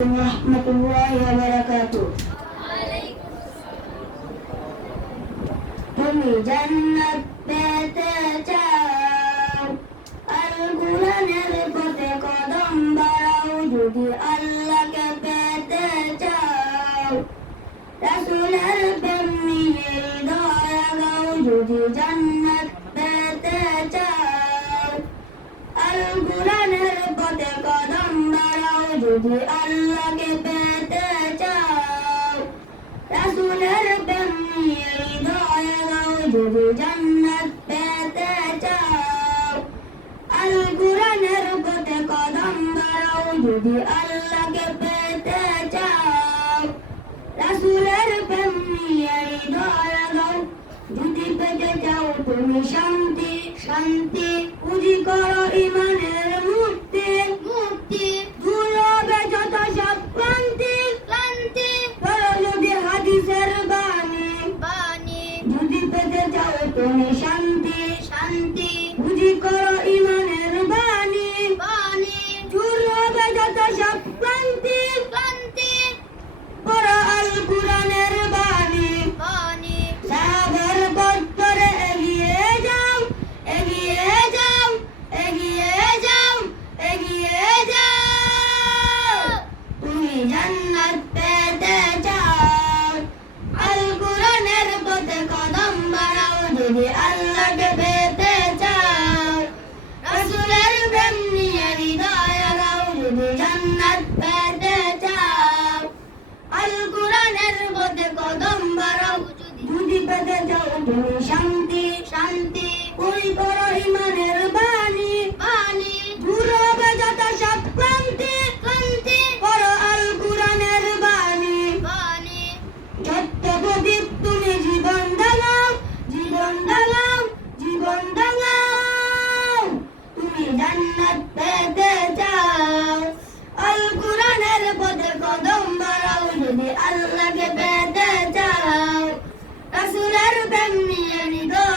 রহমতুল্লাহি ওয়া বারাকাতুহু। তুমি জান্নাত পেতে চাও, আল কুরআনের পথে কদম বাড়াও। যদি আল্লাহকে পেতে চাও, রাসূলের প্রেম নিয়ে হৃদয় আগাও। যদি জান্নাত পেতে চাও, আল কুরআনের পথে কদম বাড়াও। যদি আল্লাহকে পেতে চাও, রাসূলের প্রেম নিয়ে হৃদয় আগাও। যদি জান্নাত পেতে চাও, আল কুরআনের পথে কদম বাড়াও। যদি আল্লাহকে পেতে চাও, রাসূলের প্রেম নিয়ে হৃদয় আগাও। যদি পেতে চাও তুমি শান্তি শান্তি, পুঁজি করো ঈমানের মুক্তি মুক্তি। দূর হবে যত সব ক্লান্তি ক্লান্তি, করো যদি হাদিসের বাণী বাণী। যদি পেতে চাও তুমি শান্তি শান্তি, পুঁজি করো ঈমানের বাণী বাণী। দূর হবে যত সব ক্লান্তি ক্লান্তি, করো আল কুরআনের বাণী বাণী। সাহাবার পথ ধরে এগিয়ে যাও, এগিয়ে যাও, এগিয়ে যাও, এগিয়ে যাও। তুমি জান্নাত পেতে চাও, আল কুরআনের পথে কদম বাড়াও। যদি আল্লাহকে পেতে চাও, রাসূলের প্রেম নিয়ে হৃদয় আগাও। যদি জান্নাত পেতে চাও, আল কুরআনের পথে কদম বাড়াও। যদি পেতে চাও তুমি শান্তি শান্তি, পুঁজি করো ঈমানের বাণী বাণী। দূর হবে যত সব ক্লান্তি ক্লান্তি, করো আল কুরআনের বাণী বাণী। যত প্রদীপ তুমি জীবন দাও, জীবন দাও, জীবন দাও। তুমি জান্নাত পেতে চাও, আল কুরআনের পথে কদম বাড়াও। যদি আল্লাহকে পেতে চাও, রাসূলের প্রেম নিয়ে হৃদয়